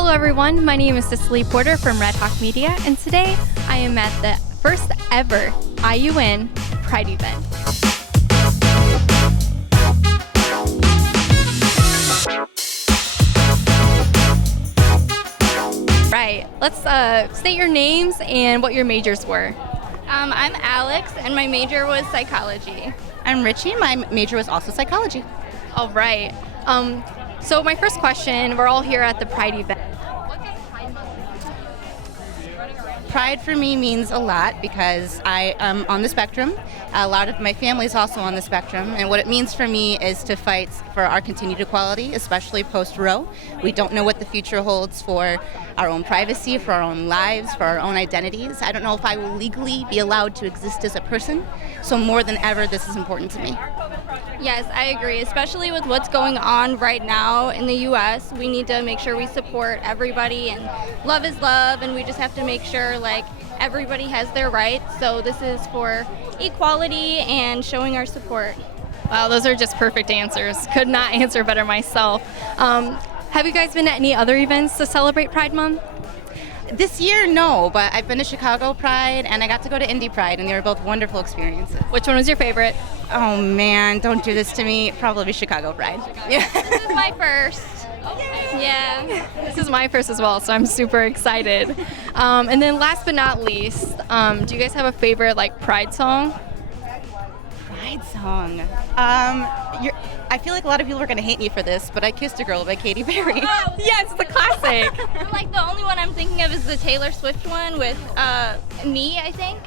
Hello everyone, my name is Cicely Porter from Red Hawk Media, and today I am at the first ever IUN Pride event. Right, let's state your names and what your majors were. I'm Alex, and my major was psychology. I'm Richie, my major was also psychology. All right. So my first question, we're all here at the Pride event. Pride for me means a lot because I am on the spectrum. A lot of my family is also on the spectrum, and what it means for me is to fight for our continued equality, especially post-Roe. We don't know what the future holds for our own privacy, for our own lives, for our own identities. I don't know if I will legally be allowed to exist as a person, so more than ever, this is important to me. Yes, I agree, especially with what's going on right now in the U.S. We need to make sure we support everybody, and love is love, and we just have to make sure everybody has their rights. So this is for equality and showing our support. Wow, those are just perfect answers. Could not answer better myself. Have you guys been to any other events to celebrate Pride Month? This year, no, but I've been to Chicago Pride and I got to go to Indy Pride, and they were both wonderful experiences. Which one was your favorite? Oh man, don't do this to me. Probably Chicago Pride. Yeah. This is my first. Yeah. This is my first as well, so I'm super excited. And then last but not least, do you guys have a favorite Pride song? Pride song. I feel like a lot of people are going to hate me for this, but I Kissed a Girl by Katy Perry. Oh, yes, the classic. The only one I'm thinking of is the Taylor Swift one with Me, I think.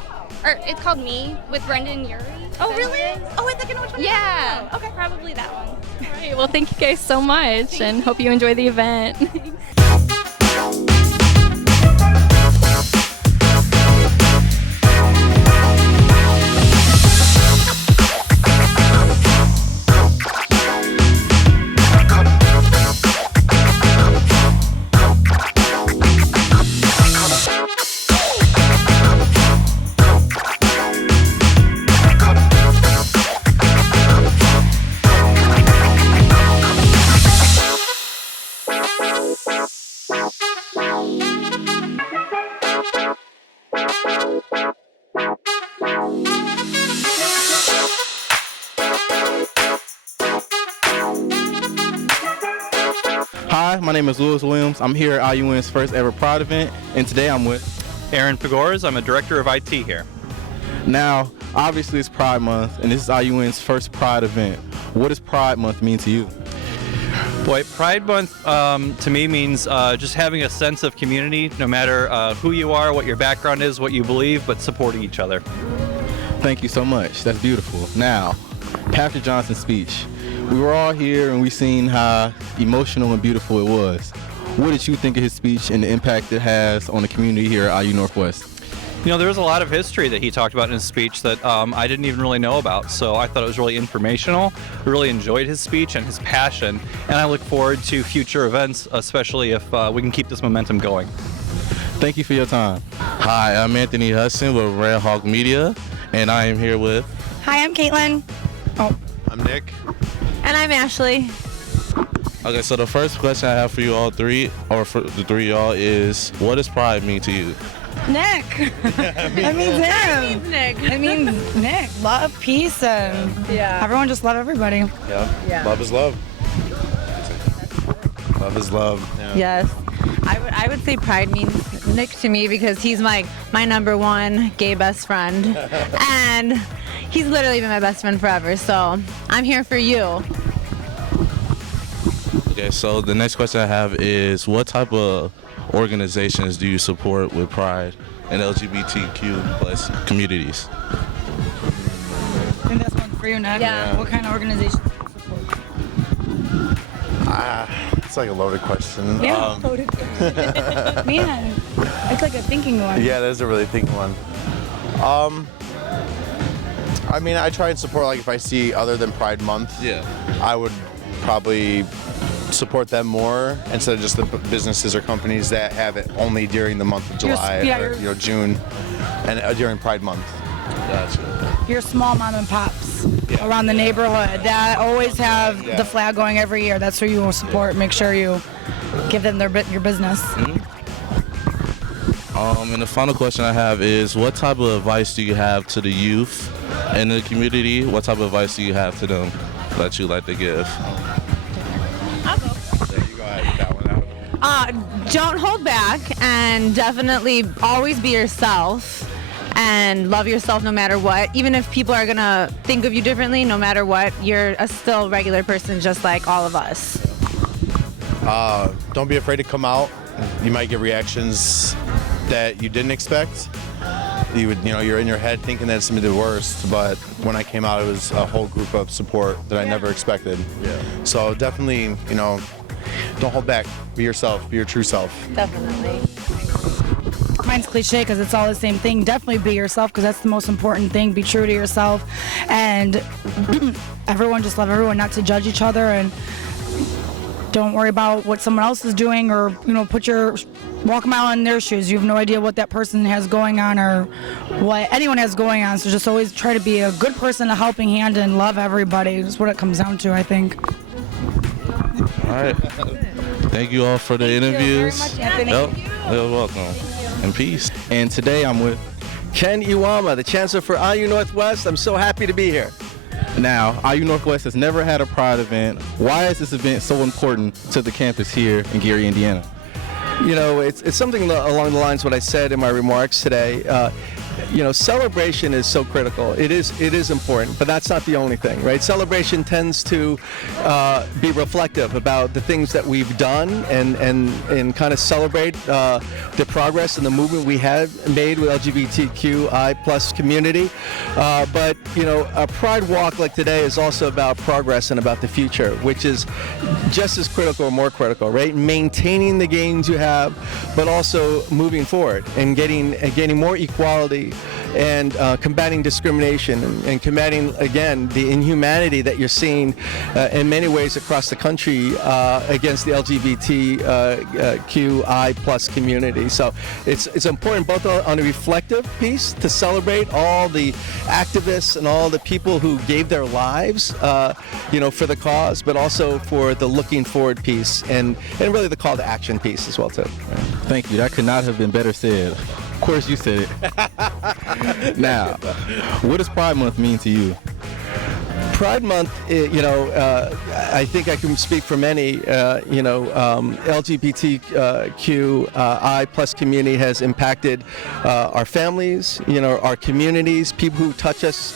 Or it's called Me with Brendan Urie. Oh, really? Oh, I think I know which one. Yeah. Okay, probably that one. All right, well, thank you guys so much, and hope you enjoy the event. Hi, my name is Lewis Williams. I'm here at IUN's first ever Pride event, and today I'm with Aaron Pagores. I'm a director of IT here. Now, obviously it's Pride Month, and this is IUN's first Pride event. What does Pride Month mean to you? Boy, Pride Month to me means just having a sense of community, no matter who you are, what your background is, what you believe, but supporting each other. Thank you so much. That's beautiful. Now, Pastor Johnson's speech. We were all here and we seen how emotional and beautiful it was. What did you think of his speech and the impact it has on the community here at IU Northwest? You know, there was a lot of history that he talked about in his speech that I didn't even really know about, so I thought it was really informational. I really enjoyed his speech and his passion, and I look forward to future events, especially if we can keep this momentum going. Thank you for your time. Hi, I'm Anthony Hudson with Red Hawk Media, and I am here with... Hi, I'm Caitlin. I'm Nick. And I'm Ashley. Okay, so the first question I have for you all three, or for the three of y'all, is what does pride mean to you? Nick. That means him. Nick. It means Nick. Love, peace, and everyone just love everybody. Yeah. Love is love. Love is love. Yeah. Yes. I would say pride means Nick to me because he's my number one gay best friend. And he's literally been my best friend forever, so I'm here for you. Okay, so the next question I have is what type of organizations do you support with pride and LGBTQ plus communities? I think that's one for you, Nick. Yeah. What kind of organization do you support? It's like a loaded question. Yeah, Man, it's like a thinking one. Yeah, that is a really thinking one. I mean, I try and support, if I see other than Pride Month, I would probably support them more instead of just the businesses or companies that have it only during the month of July or June and during Pride Month. Gotcha. Your small mom and pops around the neighborhood that always have the flag going every year. That's who you will support. Make sure you give them your business. And the final question I have is, what type of advice do you have to the youth in the community? What type of advice do you have to them that you like to give? Don't hold back, and definitely always be yourself and love yourself no matter what. Even if people are gonna think of you differently, no matter what, you're a still regular person just like all of us. Don't be afraid to come out. You might get reactions that you didn't expect. You're in your head thinking that it's gonna be the worst, but when I came out, it was a whole group of support that I never expected. Yeah. So definitely, don't hold back. Be yourself. Be your true self. Definitely. Mine's cliche because it's all the same thing. Definitely be yourself because that's the most important thing. Be true to yourself, and everyone, just love everyone, not to judge each other, and don't worry about what someone else is doing, or walk a mile in their shoes. You have no idea what that person has going on or what anyone has going on. So just always try to be a good person, a helping hand, and love everybody. That's what it comes down to, I think. All right. Thank you all for the interviews. Thank you. You're welcome. And peace. And today I'm with Ken Iwama, the Chancellor for IU Northwest. I'm so happy to be here. Now, IU Northwest has never had a Pride event. Why is this event so important to the campus here in Gary, Indiana? It's something along the lines of what I said in my remarks today. Celebration is so critical. It is important, but that's not the only thing, right? Celebration tends to be reflective about the things that we've done and kind of celebrate the progress and the movement we have made with LGBTQI plus community. But a Pride Walk like today is also about progress and about the future, which is just as critical or more critical, right? Maintaining the gains you have, but also moving forward and getting more equality and combating discrimination and combating, again, the inhumanity that you're seeing in many ways across the country against the LGBTQI plus community. So it's important both on a reflective piece to celebrate all the activists and all the people who gave their lives for the cause, but also for the looking forward piece and really the call to action piece as well too. Thank you. That could not have been better said. Of course you said it. Now, what does Pride Month mean to you? Pride Month, I think I can speak for many, LGBTQI plus community has impacted our families, our communities, people who touch us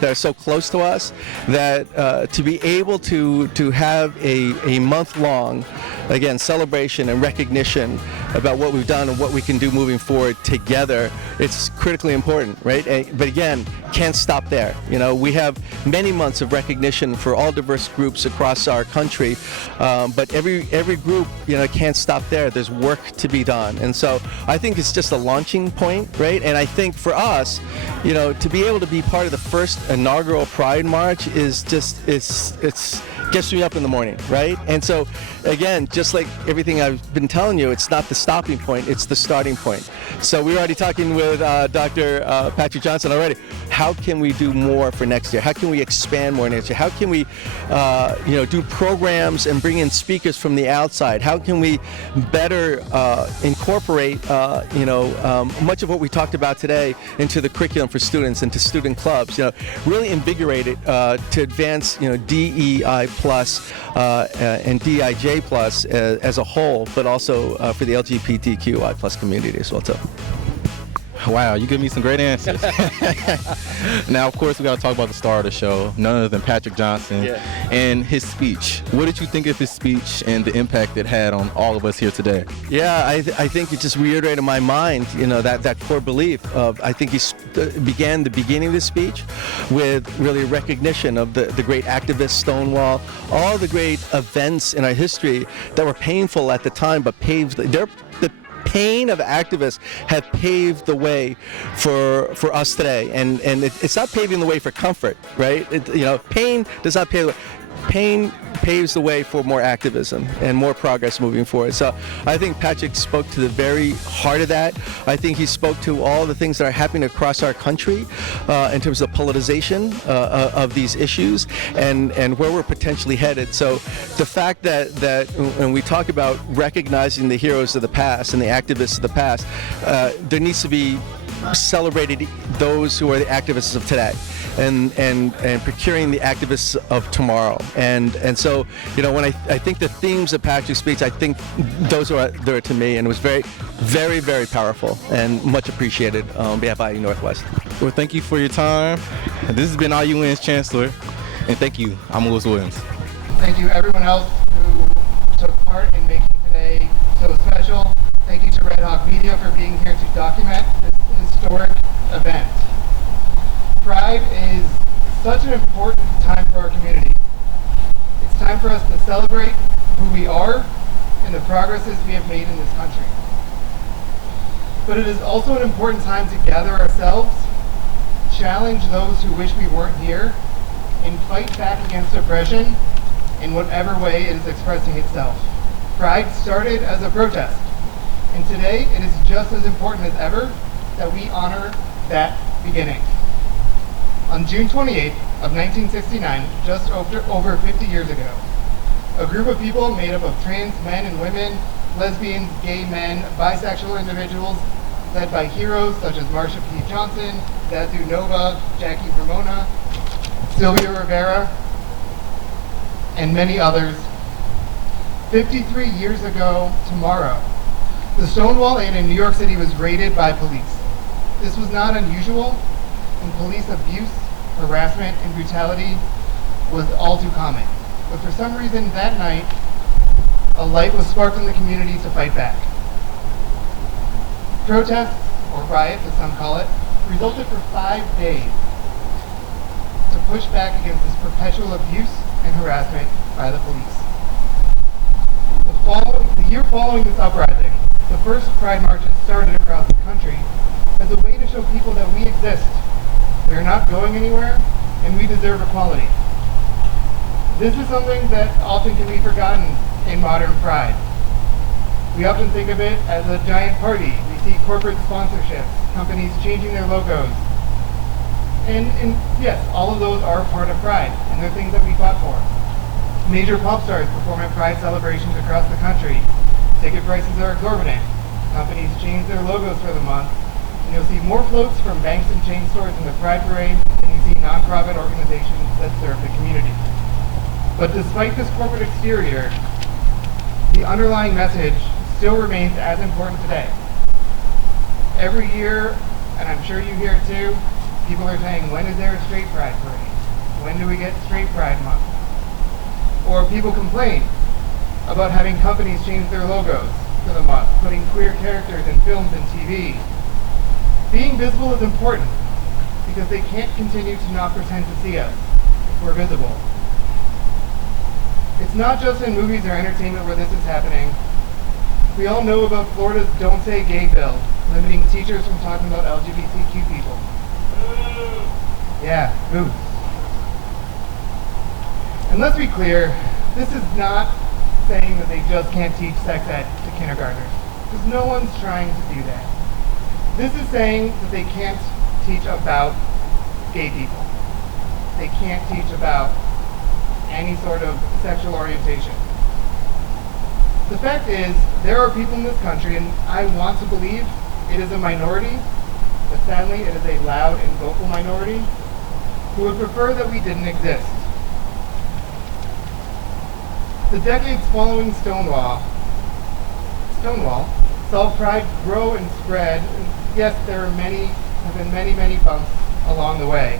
that are so close to us, that to be able to have a month-long, again, celebration and recognition about what we've done and what we can do moving forward together, it's critically important, right? But again, can't stop there. We have many months of recognition for all diverse groups across our country, but every group, can't stop there. There's work to be done. And so I think it's just a launching point, right? And I think for us, to be able to be part of the first inaugural Pride March is just, it's gets me up in the morning, right? And so, again, just like everything I've been telling you, it's not the stopping point, it's the starting point. So we're already talking with Dr. Patrick Johnson already. How can we do more for next year? How can we expand more next year? How can we, do programs and bring in speakers from the outside? How can we better incorporate, much of what we talked about today into the curriculum for students, into student clubs? Really invigorate it to advance, DEI plus and DIJ plus as a whole, but also for the LGBTQI plus community as well too. Wow, you give me some great answers. Now, of course, we got to talk about the star of the show, none other than Patrick Johnson and his speech. What did you think of his speech and the impact it had on all of us here today? Yeah, I think it just reiterated in my mind, that core belief of, I think he began the beginning of the speech with really recognition of the great activist Stonewall, all the great events in our history that were painful at the time, but the pain of activists have paved the way for us today, and it's not paving the way for comfort, right? Pain does not pave the way. pain paves the way for more activism and more progress moving forward. So I think Patrick spoke to the very heart of that. I think he spoke to all the things that are happening across our country in terms of politicization of these issues and where we're potentially headed. So the fact that when we talk about recognizing the heroes of the past and the activists of the past, there needs to be celebrated those who are the activists of today and procuring the activists of tomorrow. And so, you know, when I think the themes of Patrick's speech, I think those are there to me, and it was very, very, very powerful and much appreciated on behalf of IU Northwest. Well, thank you for your time. This has been IUN's Chancellor, and thank you. I'm Lewis Williams. Thank you everyone else who took part in making today so special. Thank you to Red Hawk Media for being here to document this historic event. Pride is such an important time for our community. It's time for us to celebrate who we are and the progresses we have made in this country. But it is also an important time to gather ourselves, challenge those who wish we weren't here, and fight back against oppression in whatever way it is expressing itself. Pride started as a protest, and today it is just as important as ever that we honor that beginning. On June 28th of 1969, just over 50 years ago, a group of people made up of trans men and women, lesbians, gay men, bisexual individuals, led by heroes such as Marsha P. Johnson, Zazu Nova, Jackie Ramona, Sylvia Rivera, and many others. 53 years ago tomorrow, the Stonewall Inn in New York City was raided by police. This was not unusual, and police abuse, harassment, and brutality was all too common. But for some reason that night, a light was sparked in the community to fight back. Protests, or riots as some call it, resulted for 5 days to push back against this perpetual abuse and harassment by the police. The year following this uprising, the first Pride marches started across the country as a way to show people that we exist. We are not going anywhere, and we deserve equality. This is something that often can be forgotten in modern Pride. We often think of it as a giant party. We see corporate sponsorships, companies changing their logos. And yes, all of those are part of Pride, and they're things that we fought for. Major pop stars perform at Pride celebrations across the country. Ticket prices are exorbitant. Companies change their logos for the month. And you'll see more floats from banks and chain stores in the Pride Parade than you see nonprofit organizations that serve the community. But despite this corporate exterior, the underlying message still remains as important today. Every year, and I'm sure you hear it too, people are saying, when is there a straight Pride Parade? When do we get Straight Pride Month? Or people complain about having companies change their logos for the month, putting queer characters in films and TV. Being visible is important because they can't continue to not pretend to see us if we're visible. It's not just in movies or entertainment where this is happening. We all know about Florida's Don't Say Gay bill, limiting teachers from talking about LGBTQ people. Yeah, boo. And let's be clear, this is not saying that they just can't teach sex ed to kindergartners, because no one's trying to do that. This is saying that they can't teach about gay people. They can't teach about any sort of sexual orientation. The fact is, there are people in this country, and I want to believe it is a minority, but sadly it is a loud and vocal minority, who would prefer that we didn't exist. The decades following Stonewall saw Pride grow and spread. And yes, there have been many bumps along the way.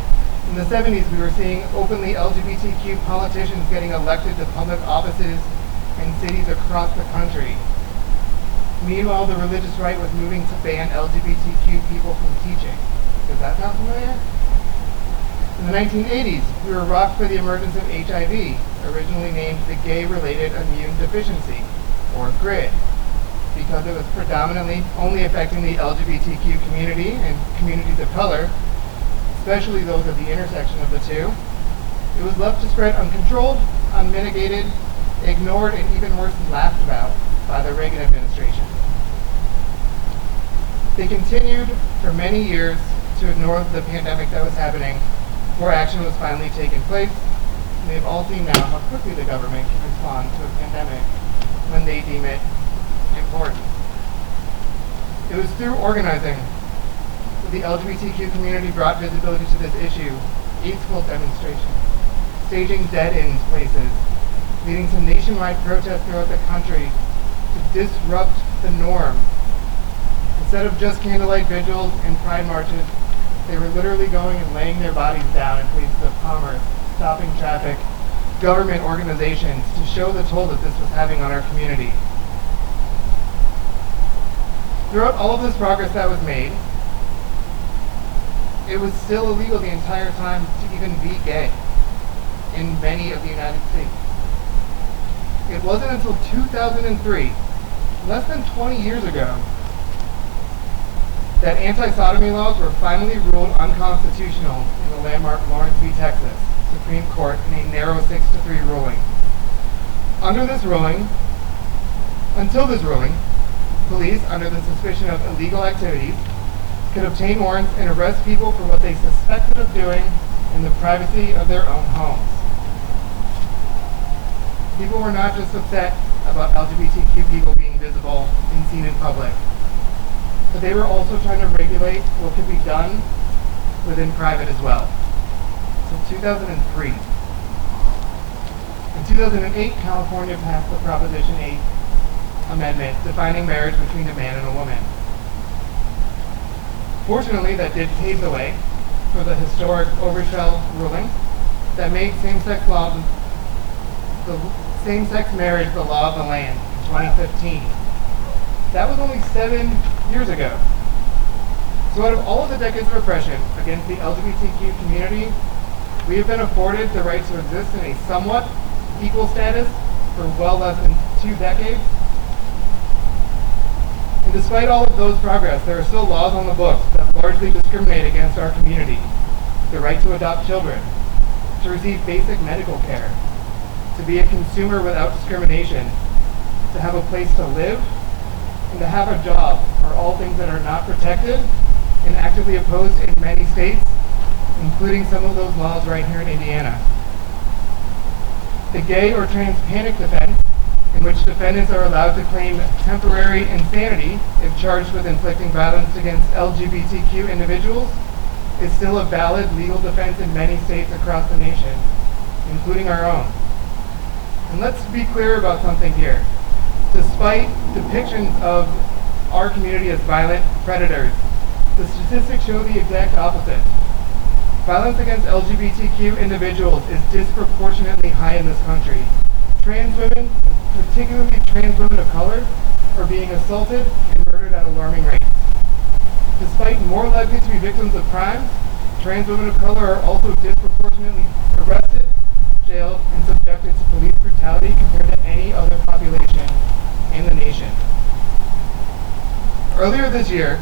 In the 70s, we were seeing openly LGBTQ politicians getting elected to public offices in cities across the country. Meanwhile, the religious right was moving to ban LGBTQ people from teaching. Does that sound familiar? In the 1980s, we were rocked by the emergence of HIV, originally named the Gay-Related Immune Deficiency, or GRID, because it was predominantly only affecting the LGBTQ community and communities of color, especially those at the intersection of the two. It was left to spread uncontrolled unmitigated, ignored, and even worse, laughed about by the Reagan administration. They continued for many years to ignore the pandemic that was happening before action was finally taking place. And they've all seen now how quickly the government can respond to a pandemic when they deem it important. It was through organizing that the LGBTQ community brought visibility to this issue, 8 school demonstrations, staging dead-end places, leading to nationwide protests throughout the country to disrupt the norm. Instead of just candlelight vigils and pride marches, they were literally going and laying their bodies down in places of commerce, stopping traffic, government organizations to show the toll that this was having on our community. Throughout all of this progress that was made, it was still illegal the entire time to even be gay in many of the United States. It wasn't until 2003, less than 20 years ago, that anti-sodomy laws were finally ruled unconstitutional in the landmark Lawrence v. Texas Supreme Court in a narrow 6-3 ruling. Until this ruling, police, under the suspicion of illegal activities, could obtain warrants and arrest people for what they suspected of doing in the privacy of their own homes. People were not just upset about LGBTQ people being visible and seen in public, but they were also trying to regulate what could be done within private as well. So 2003. In 2008, California passed the Proposition 8 amendment defining marriage between a man and a woman. Fortunately, that did pave the way for the historic Obergefell ruling that made same-sex marriage the law of the land in 2015. That was only 7 years ago. So out of all of the decades of oppression against the LGBTQ community, we have been afforded the right to exist in a somewhat equal status for well less than 2 decades. And despite all of those progress, there are still laws on the books that largely discriminate against our community. The right to adopt children, to receive basic medical care, to be a consumer without discrimination, to have a place to live, and to have a job are all things that are not protected and actively opposed in many states, including some of those laws right here in Indiana. The gay or trans panic defense, in which defendants are allowed to claim temporary insanity if charged with inflicting violence against LGBTQ individuals, is still a valid legal defense in many states across the nation, including our own. And let's be clear about something here. Despite depictions of our community as violent predators, the statistics show the exact opposite. Violence against LGBTQ individuals is disproportionately high in this country. Trans women, particularly trans women of color, are being assaulted and murdered at alarming rates. Despite more likely to be victims of crimes, trans women of color are also disproportionately arrested, jailed, and subjected to police brutality compared to any other population in the nation. Earlier this year,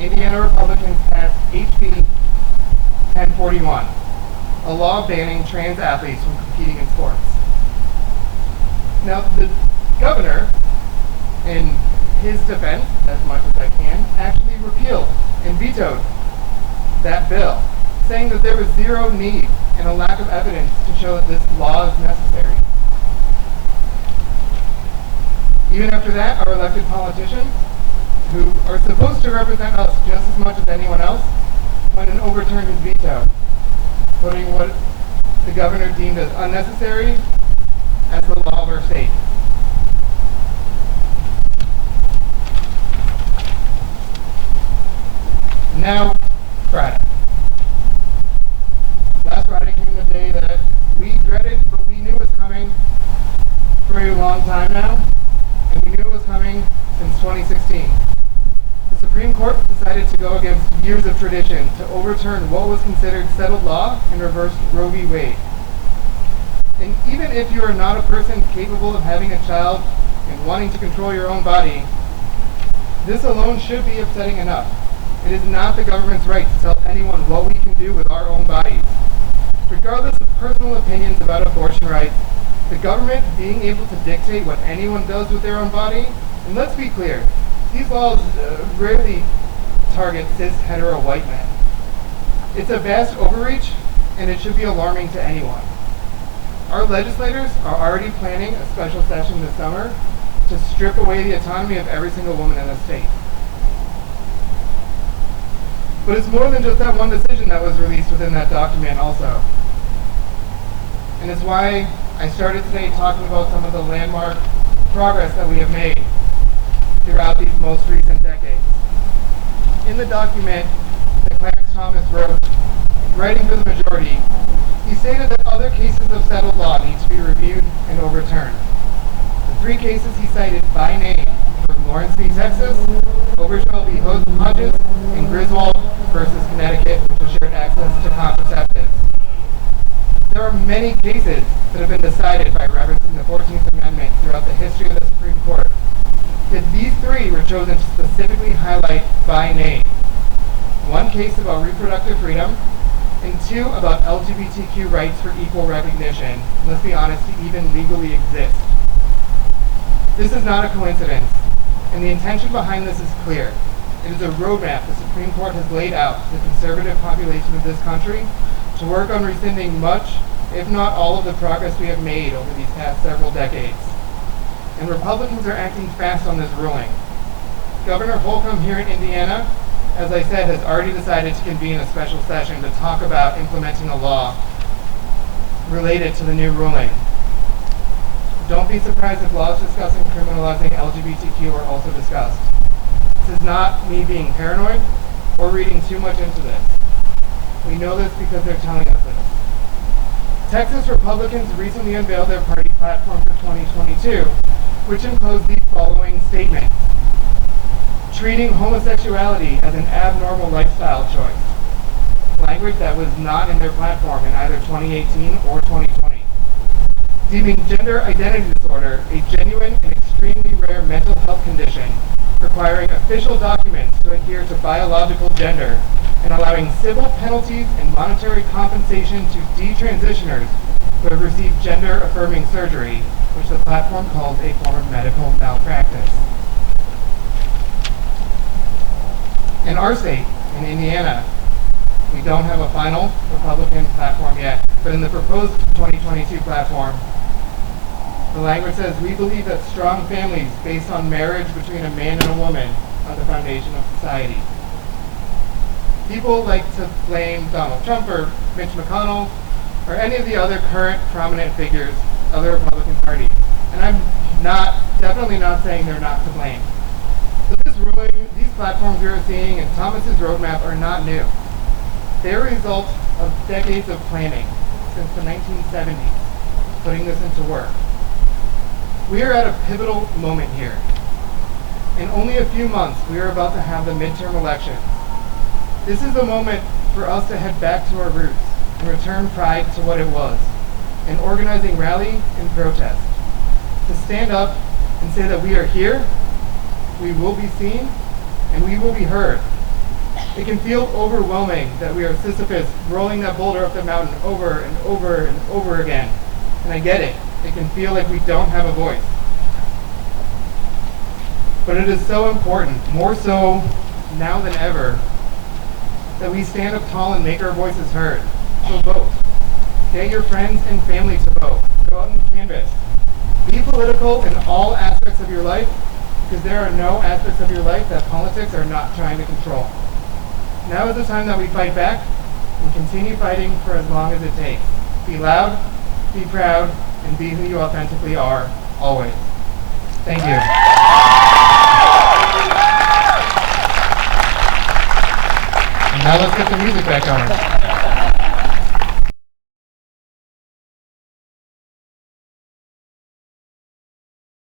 Indiana Republicans passed HB 1041, a law banning trans athletes from competing in sports. Now, the governor, in his defense, as much as I can, actually repealed and vetoed that bill, saying that there was zero need and a lack of evidence to show that this law is necessary. Even after that, our elected politicians, who are supposed to represent us just as much as anyone else, went and overturned his veto, putting what the governor deemed as unnecessary as the law of our state. Now, Friday. Last Friday came the day that we dreaded, but we knew was coming for a long time now, and we knew it was coming since 2016. The Supreme Court decided to go against years of tradition to overturn what was considered settled law and reverse Roe v. Wade. And even if you are not a person capable of having a child and wanting to control your own body, this alone should be upsetting enough. It is not the government's right to tell anyone what we can do with our own bodies. Regardless of personal opinions about abortion rights, The government being able to dictate what anyone does with their own body, and let's be clear, these laws rarely target cis hetero white men. It's a vast overreach, and it should be alarming to anyone. Our legislators are already planning a special session this summer to strip away the autonomy of every single woman in the state. But it's more than just that one decision that was released within that document also. And it's why I started today talking about some of the landmark progress that we have made throughout these most recent decades. In the document that Clarence Thomas wrote, writing for the majority, he stated that other cases of settled law need to be reviewed and overturned. The three cases he cited by name were Lawrence v. Texas, Obergefell v. Hodges, and Griswold versus Connecticut, which was shared access to contraceptives. There are many cases that have been decided by referencing the 14th Amendment throughout the history of the Supreme Court. Yet these three were chosen to specifically highlight by name. One case about reproductive freedom, and two about LGBTQ rights for equal recognition, and let's be honest, to even legally exist. This is not a coincidence, and the intention behind this is clear. It is a roadmap the Supreme Court has laid out to the conservative population of this country to work on rescinding much, if not all, of the progress we have made over these past several decades. And Republicans are acting fast on this ruling. Governor Holcomb here in Indiana, as I said, has already decided to convene a special session to talk about implementing a law related to the new ruling. Don't be surprised if laws discussing criminalizing LGBTQ are also discussed. This is not me being paranoid or reading too much into this. We know this because they're telling us this. Texas Republicans recently unveiled their party platform for 2022, which includes the following statement: treating homosexuality as an abnormal lifestyle choice, language that was not in their platform in either 2018 or 2020. Deeming gender identity disorder a genuine and extremely rare mental health condition, requiring official documents to adhere to biological gender, and allowing civil penalties and monetary compensation to detransitioners who have received gender-affirming surgery, which the platform calls a form of medical malpractice. In our state, in Indiana, we don't have a final Republican platform yet, but in the proposed 2022 platform, the language says, we believe that strong families based on marriage between a man and a woman are the foundation of society. People like to blame Donald Trump or Mitch McConnell or any of the other current prominent figures of the Republican Party. And I'm definitely not saying they're not to blame. But this ruling, these platforms you're seeing, and Thomas's roadmap are not new. They're a result of decades of planning since the 1970s, putting this into work. We are at a pivotal moment here. In only a few months, we are about to have the midterm elections. This is the moment for us to head back to our roots and return pride to what it was, an organizing rally and protest. To stand up and say that we are here, we will be seen, and we will be heard. It can feel overwhelming that we are Sisyphus rolling that boulder up the mountain over and over and over again. And I get it. It can feel like we don't have a voice. But it is so important, more so now than ever, that we stand up tall and make our voices heard. So vote. Get your friends and family to vote. Go out and canvass. Be political in all aspects of your life, because there are no aspects of your life that politics are not trying to control. Now is the time that we fight back and continue fighting for as long as it takes. Be loud, be proud, and be who you authentically are, always. Thank you. And now let's get the music back on.